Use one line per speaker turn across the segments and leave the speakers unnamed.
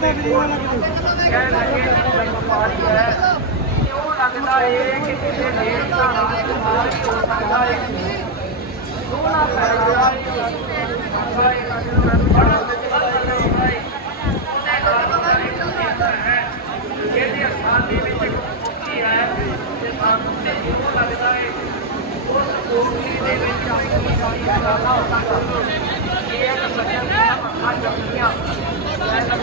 ਕਹਿ ਲੱਗੇ ਕਿ ਵਪਾਰੀ ਹੈ ਕਿਉਂ ਲੱਗਦਾ ਏ ਕਿ ਕਿਸੇ ਨੇੜ ਦਾ ਰਾਜ ਮਾਰ ਵੀ ਹੋ ਸਕਦਾ ਹੈ ਦੋਨਾ ਪੈਦਾ ਹੈ ਅੱਗਾ ਇਹ ਕਾਜਲ ਮੈਂ ਬੜਾ ਬੜਾ ਹੈ ਉਹਦੇ ਨਾਲ ਇੱਕ ਚੇਤਾ ਹੈ ਜਿਹਦੇ ਅਸਥਾਨ ਦੇ ਵਿੱਚ ਇੱਕ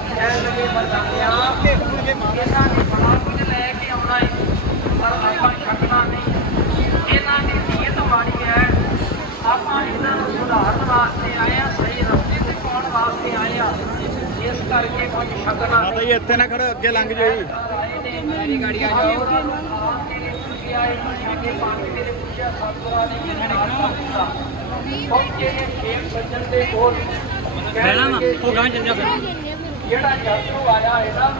ਕਿਉਂ ਲੱਗਦਾ ਹੈ ਉਸ ਕੋਠੀ ਦੇ ਵਿੱਚ ਆਪਣੀ ਜਾਣੀ ਦਾ ਹੋ ਸਕਦਾ ਇਹ ਇੱਕ ਸੱਜਣ ਦੀਆਂ ਮੱਥਾ ਜਪੀਆਂ ਮੈਂ ਲੱਗਾ ਜਾਓ ਜਦੋਂ ਤੋਂ ਬਾਹਰ ਜਾਣਗੇ ਉਹਨਾਂ ਦਾ ਸਾਜੋ ਸਮਾਨ ਆਪਾਂ ਲੁੱਟ ਲਵਾਂਗੇ ਹਜ਼ੂਰ ਨਾਨਕ ਦੇ ਮਹਾਰਾਜ ਇਹਨਾਂ ਦੀਆਂ ਜਨਮ ਵਾਲੇ ਕਹਿ ਲਗੇ ਬਰਦਾਨੀਆਂ ਇਹਨਾਂ ਨੇ ਬੜਾ ਕੁਝ ਲੈ ਕੇ ਆਉਣਾ ਹੈ ਪਰ ਆਪਾਂ ਛੱਡਣਾ ਨਹੀਂ ਇਹਨਾਂ ਦੀ ਨੀਅਤ ਮਾੜੀ ਹੈ ਆਪਾਂ ਇਹਨਾਂ ਨੂੰ ਸੁਧਾਰਨ ਵਾਸਤੇ ਆਏ ਆ ਸਹੀ ਰਸਤੇ ਤੇ ਪਾਉਣ ਵਾਸਤੇ ਆਏ ਆ ਇਸ ਕਰਕੇ ਕੁਝ ਛੱਡਣਾ
ਮਾਤਾ ਜੀ ਇੱਥੇ ਨਾ ਖੜੋ, ਅੱਗੇ ਲੰਘ ਜਾਓ ਜੀ।
ਮੇਰੀ ਗਾੜੀ ਆ ਜਾਓ ਤੇਰੇ ਪੁੱਛੇ ਆਏ ਸਾਡੇ ਪੰਜ ਮੇਰੇ ਪੁੱਛਿਆ ਸਤਿਗੁਰਾਂ ਨੇ ਮੇਰੇ ਨਾਲ ਕੀਤਾ ਪਹੁੰਚੇ ਨੇ ਛੇਕ ਸੱਜਣ ਦੇ ਕੋਲ ਬੈਣਾ ਵਾ, ਉਹ ਗਾਂ ਚੱਲ ਜਾ ਜਿਹੜਾ ਜਾਤਰੂ ਆਇਆ ਹੈ ਨਾ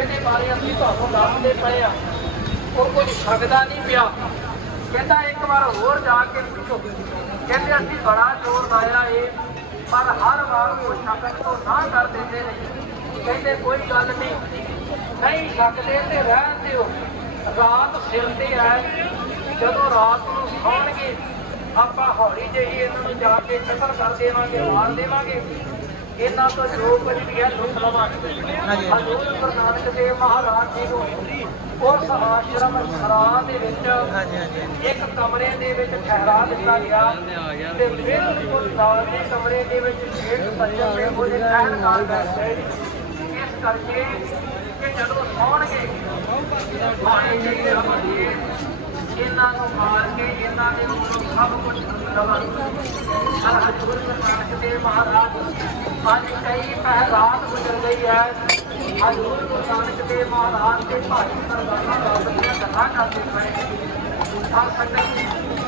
ਇਹਦੇ ਬਾਰੇ ਅਸੀਂ ਤੁਹਾਨੂੰ ਦੱਸਦੇ ਪਏ ਆ ਉਹ ਕੁਝ ਛਕਦਾ ਨਹੀਂ ਪਿਆ। ਕਹਿੰਦਾ ਇੱਕ ਵਾਰ ਹੋਰ ਜਾ ਕੇ ਪੁੱਛੋ। ਕਹਿੰਦੇ ਅਸੀਂ ਬੜਾ ਜ਼ੋਰ ਲਾਇਆ ਏ, ਪਰ ਹਰ ਵਾਰ ਉਹ ਸ਼ਕਤ ਤੋਂ ਨਾ ਕਰ ਦਿੰਦੇ ਨੇ। ਕਹਿੰਦੇ ਕੋਈ ਗੱਲ ਨਹੀਂ। ਨਹੀਂ ਸਕਦੇ ਤੇ ਰਹਿਣ ਦਿਓ। ਰਾਤ ਸਿਰ ਤੇ ਹੈ। ਜਦੋਂ ਰਾਤ ਨੂੰ ਸੌਣਗੇ, ਆਪਾਂ ਹੌਲੀ ਜਿਹੀ ਇਹਨਾਂ ਨੂੰ ਜਾ ਕੇ ਚਕਰ ਕਰ ਦੇਵਾਂਗੇ, ਮਾਰ ਦੇਵਾਂਗੇ। ਇਹਨਾਂ ਤੋਂ ਜੋ ਕੁਝ ਵੀ ਹੈ ਲੁੱਟ ਲਵਾਂਗੇ ਹਜ਼ੂਰ ਗੁਰੂ ਨਾਨਕ ਦੇਵ ਮਹਾਰਾਜ ਜੀ ਨੂੰ ਉਸ ਆਸ਼ਰਮ ਸਰਾਂ ਦੇ ਵਿੱਚ ਇੱਕ ਕਮਰੇ ਦੇ ਵਿੱਚ ਠਹਿਰਾ ਦਿੱਤਾ ਗਿਆ ਤੇ ਬਿਲਕੁਲ ਨਾਲ ਦੇ ਕਮਰੇ ਦੇ ਵਿੱਚ ਛੇਕ ਸੱਜਣ ਦੇ ਉਹਦੇ ਠਹਿਰ ਨਾਲ ਬੈਠੇ ਇਸ ਕਰਕੇ ਕਿ ਜਦੋਂ ਸੌਣਗੇ ਮਾਣੇ ਜਿਹੜੇ ਰਹਾਂਗੇ ਇਹਨਾਂ ਨੂੰ ਮਾਰ ਕੇ ਇਹਨਾਂ ਦੇ ਉੱਪਰ ਸਭ ਕੁਝ ਲਵਾਂਗੇ ਹਰ ਹਜ਼ੂਰ ਨਾਨਕ ਦੇ ਮਹਾਰਾਜ ਅੱਜ ਕਈ ਪਹਿਰਾਤ ਗੁਜ਼ਰ ਗਈ ਹੈ। ਗੁਰੂ ਨਾਨਕ ਦੇ ਮਹਾਰਾਜ ਦੇ ਭਾਈ ਸਰਦਾਰਾਂ ਦਾ ਦੀਆਂ ਗੱਲਾਂ ਕਰਦੇ ਪਏ। ਆ ਸੰਗਤ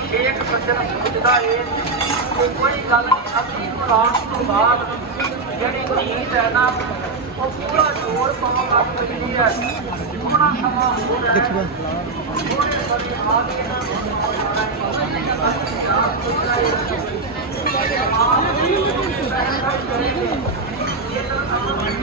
ਸ਼ੇਖ ਸੱਜਣ ਪੁੱਛਦਾ ਏ। ਕਿ ਕੋਈ ਗੱਲ ਅੱਧੀ ਤੋਂ ਬਾਅਦ ਜਿਹੜੀ ਨੀਂਦ ਹੈ ਨਾ ਉਹ ਪੂਰਾ ਜੋਰ ਪਾਉਣ ਲੱਗ ਪੈਂਦੀ ਹੈ। ਥੋੜਾ ਸਮਾਂ ਹੋ ਰਿਹਾ ਮਹਾਰਾਜ ਦੇ ਭਾਈ ਬਚਾਉਂਦਾ ਜਾਂਦਾ ਹੈ ਕਿ ਅਵਰ ਦੇ ਦਾ ਤਰ੍ਹਾਂ ਹੋਇਆ ਹੈ ਹਜ਼ੂਰ ਗੁਰੂ ਨਾਨਕ ਦੇਵ ਮਹਾਰਾਜ ਜੀ ਨੇ ਬਰਦਾਨੇ ਦੀਆਂ ਬਰਦਾਨਿਆਂ ਹੁਣ ਸੁਣਨ ਵਾਲਾ ਦੇ ਸਾਰੇ ਵਿੱਚ ਆ ਗਿਆ ਹੈ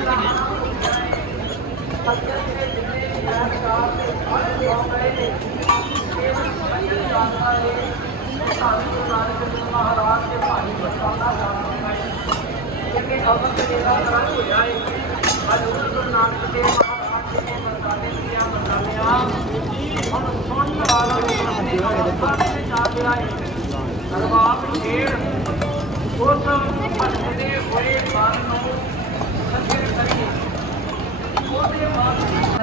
ਸਰਵਾਪ ਛੇੜ ਉਸ ਭਟਕਦੇ ਹੋਏ ਮਨ ਨੂੰ ਸੱਜਣ ਕਰੀਏ ਉਹਦੇ ਮਨ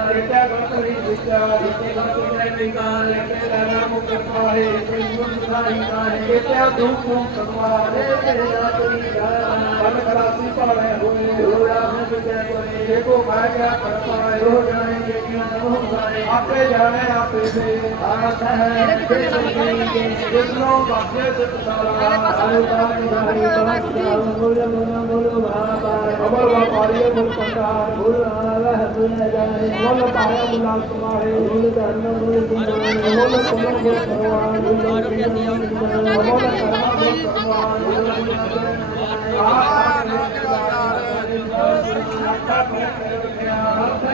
ਰਿਟਾ ਗੋਤਰੀ ਵਿਚਾ ਰਿਟੇ ਗੋਤਰੀ ਵਿਕਾਰ ਰਿਟੇ ਲਾਣਾ ਮੁਕਤ ਪਾਏ ਰਿਟੇ ਗੁਣ ਸੁਧਾਈ ਕਾਹੇ ਰਿਟੇ ਦੁਖ ਸਤਵਾਰੇ ਤੇਰੇ ਕੋਈ ਗਾਣਾ ਮਨ ਖਰਾਸੀ ਪਾਲੇ ਹੋਏ ਹੋਇਆ ਮੈਂ ਬਿਤੇ ਕੋਈ ਦੇਖੋ ਮੈਂ ਕਿਆ ਕਰ ਪਾਏ ਹੋ ਜਾਣੇ ਜੇ ਕਿਉਂ ਨਾ ਹੋ ਪਾਏ ਆਪੇ ਜਾਣੇ ਆਪੇ ਦੇ ਆਸ ਹੈ ਜਿਸ ਨੂੰ ਬਾਕੇ ਸਿਤ ਸਾਰਾ ਅਨੁਤਾਰ ਨਿਗਾਰੀ ਬਾਦਸ਼ਾਹ ਅਮਰ ਵਪਾਰੀ ਮੁਲ ਪੰਡਾਰ ਮੁਲ ਆਲਾ ਹੈ ਦੁਨੀਆ ਮੁਲ ਪਾਇਆ ਮੁਲਾਲ ਤੁਮਾਰੇ ਮੁਲ ਧਰਮ ਮੁਲ ਗੁਨਾਹ ਮੁਲ ਤੁਮਨ ਦੇ ਭਗਵਾਨ ਮੁਲ ਕਰਮਾ ਦੇ ਭਗਵਾਨ ਮੁਲ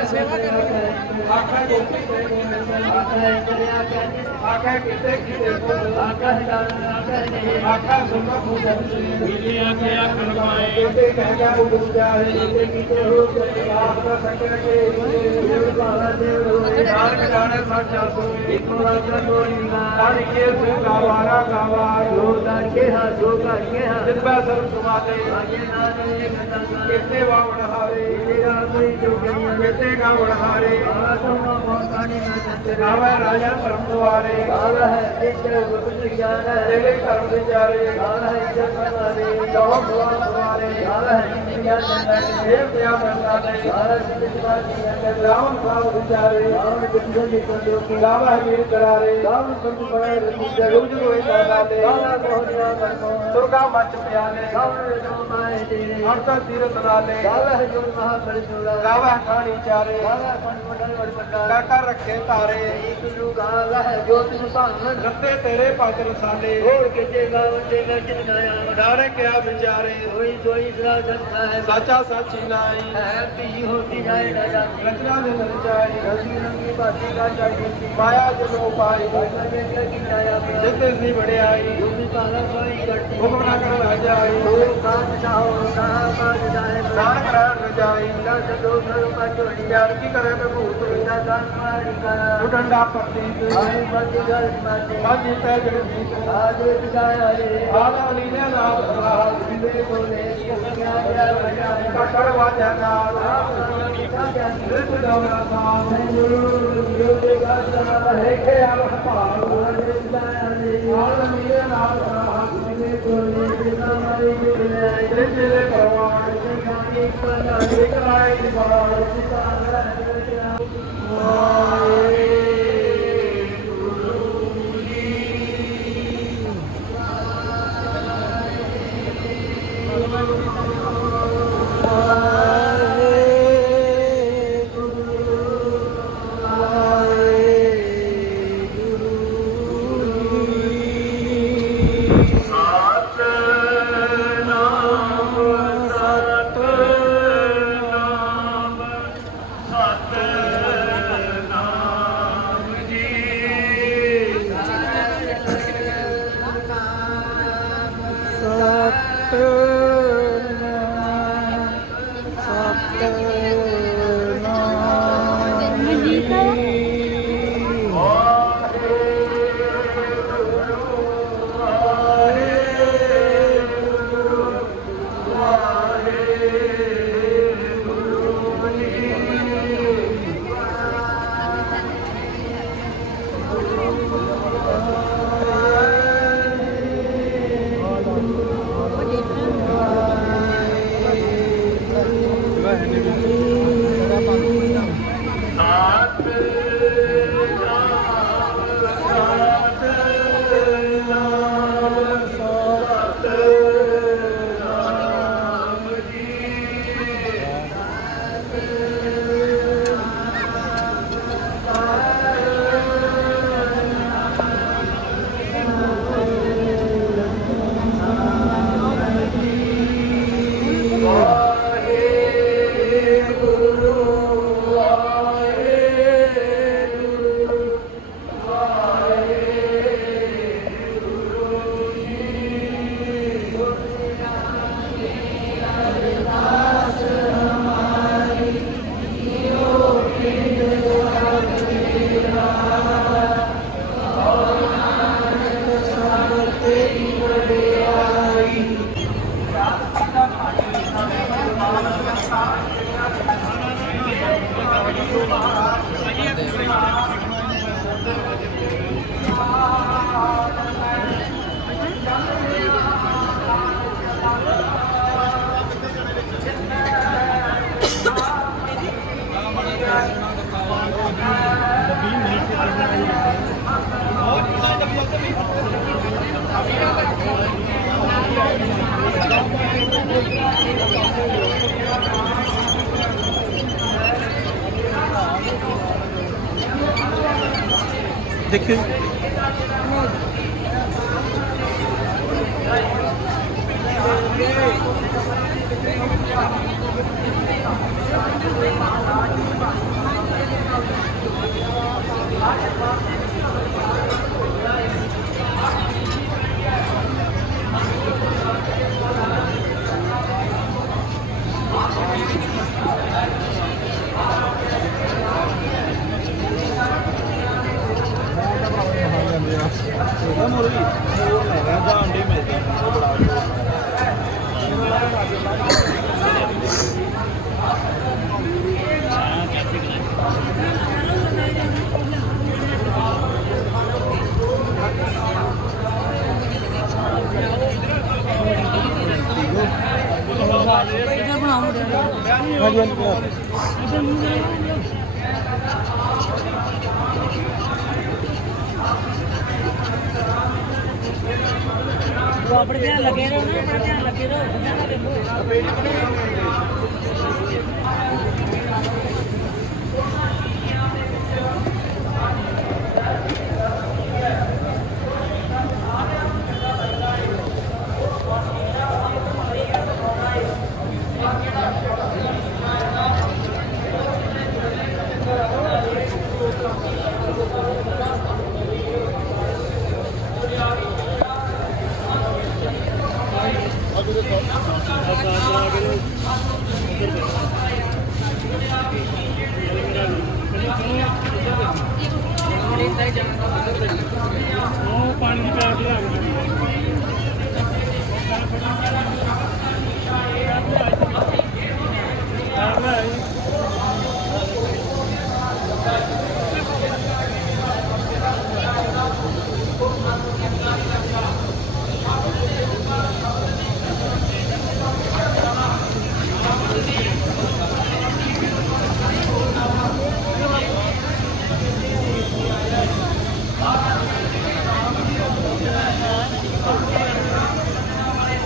ਸੇਵਾ ਕਰਨੀ ਆਖਾ ਗੋਪੀ ਆਖਾ ਕਿਤੇ ਕਿਤੇ ਆਖਾ ਹਿਦਾਨ ਆਖਾ ਸੁਣਾ ਪੂਜਾ ਵੀਲੇ ਆਖੇ ਆਖਣ ਪਾਏ ਕਿਤੇ ਕਹਿ ਗਿਆ ਬੁੱਧ ਜਾਏ ਕਿਤੇ ਕਿਤੇ ਹੋ ਕੇ ਆਪ ਦਾ ਸੰਕਟ ਕੇ ਦੇਵ ਭਾਲਾ ਦੇਵ ਹੋਏ। ਨਾਨਕ ਜਾਣੇ ਸਾਚਾ ਸੋਈ ਇਕ ਰਾਜਾ ਕੋਈ ਨਾ। ਤਨ ਕੇ ਸੁਗਾ ਵਾਰਾ ਗਾਵਾ ਜੋ ਦਰ ਕੇ ਹਾ ਜੋ ਕਰ ਕੇ ਹਾ ਜਿਤ ਬੈ ਸਰਬ ਸੁਮਾਤੇ ਆਗੇ ਨਾਨਕ ਕਿਤੇ ਵਾਵਣ ਹਾਰੇ ਤੇਰਾ
ਬੇਟੇ ਕਾ ਬੜਹਾਰੇ ਗਾਵੇ ਰਾਜਾ ਪਰਮ ਦੁਆਰੇ ਤੇਰੇ ਕਰਮ ਵਿਚਾਰੇ ਜੋ ਭਗਵਾਨ ਦੁਆਰੇ ਇਹ ਪਿਆ ਬੰਦਾ ਨੇ ਰਾਮ ਭਾਵ ਵਿਚਾਰੇ ਗਾਵੇ ਵੀਰ ਕਰਾਰੇ ਜਰੂਰ ਹੋਏ ਦਾਦੇ ਦੁਰਗਾ ਮੱਚ ਪਿਆਲੇ ਹਰਤਾ ਤੀਰਤ ਨਾਲੇ ਗਾਵੇ ਖਾਣੀ ਚਾਰੇ। ਕਾਕਾ ਰੱਖੇ ਤਾਰੇ। ਰੱਤੇ ਤੇਰੇ ਪੰਜ ਰਸਾਲੇ। ਡਾਰੇ ਕਿਆ ਵਿਚਾਰੇ। ਸਾਚਾ ਸਾਚੀ ਨਾਈ। ਰਚਨਾ ਦੇ ਰਚਾਈ ਮਾਇਆ ਜਨੋ ਪਾਈ ਜਿਤੇ ਸੀ ਵੜਿਆਈ ਹੁਕਮ ਨਾ ਕਰ ਰਾਜਾਈ ਨਾਨਕ ਰਹਿਣ ਰਜਾਈ ਪਿਆਰ ਕੀ ਕਰੇ ਤੇ ਭੂਤ ਉਡੰਡਾ ਪਰਤੀ ਮਾਜੀ ਤੈ ਜਗਦੀਪ ਆਲਾ ਅਲੀ ਨੇ ਨਾਮ ਸਲਾਹ ਕਕੜ ਵਾਜਾ ਨਾਲ ਰਿਤ ਦਵਰਾ ਸਾਹ ਹੈ ਕੇ ਆਲ ਭਾਵ ਆਲ ਅਲੀ ਨੇ ਨਾਮ ਸਲਾਹ ਜਿਲੇ ਜਿਲੇ ਪਰਵਾਨ ਇੱਕ ਰਾਏ ਦੀ ਬਾਤ
ਦੇਖਿਓ
ਆਪਣੇ ਧਿਆਨ ਲੱਗੇ ਰਹੋ ਨਾ ਆਪਣਾ ਧਿਆਨ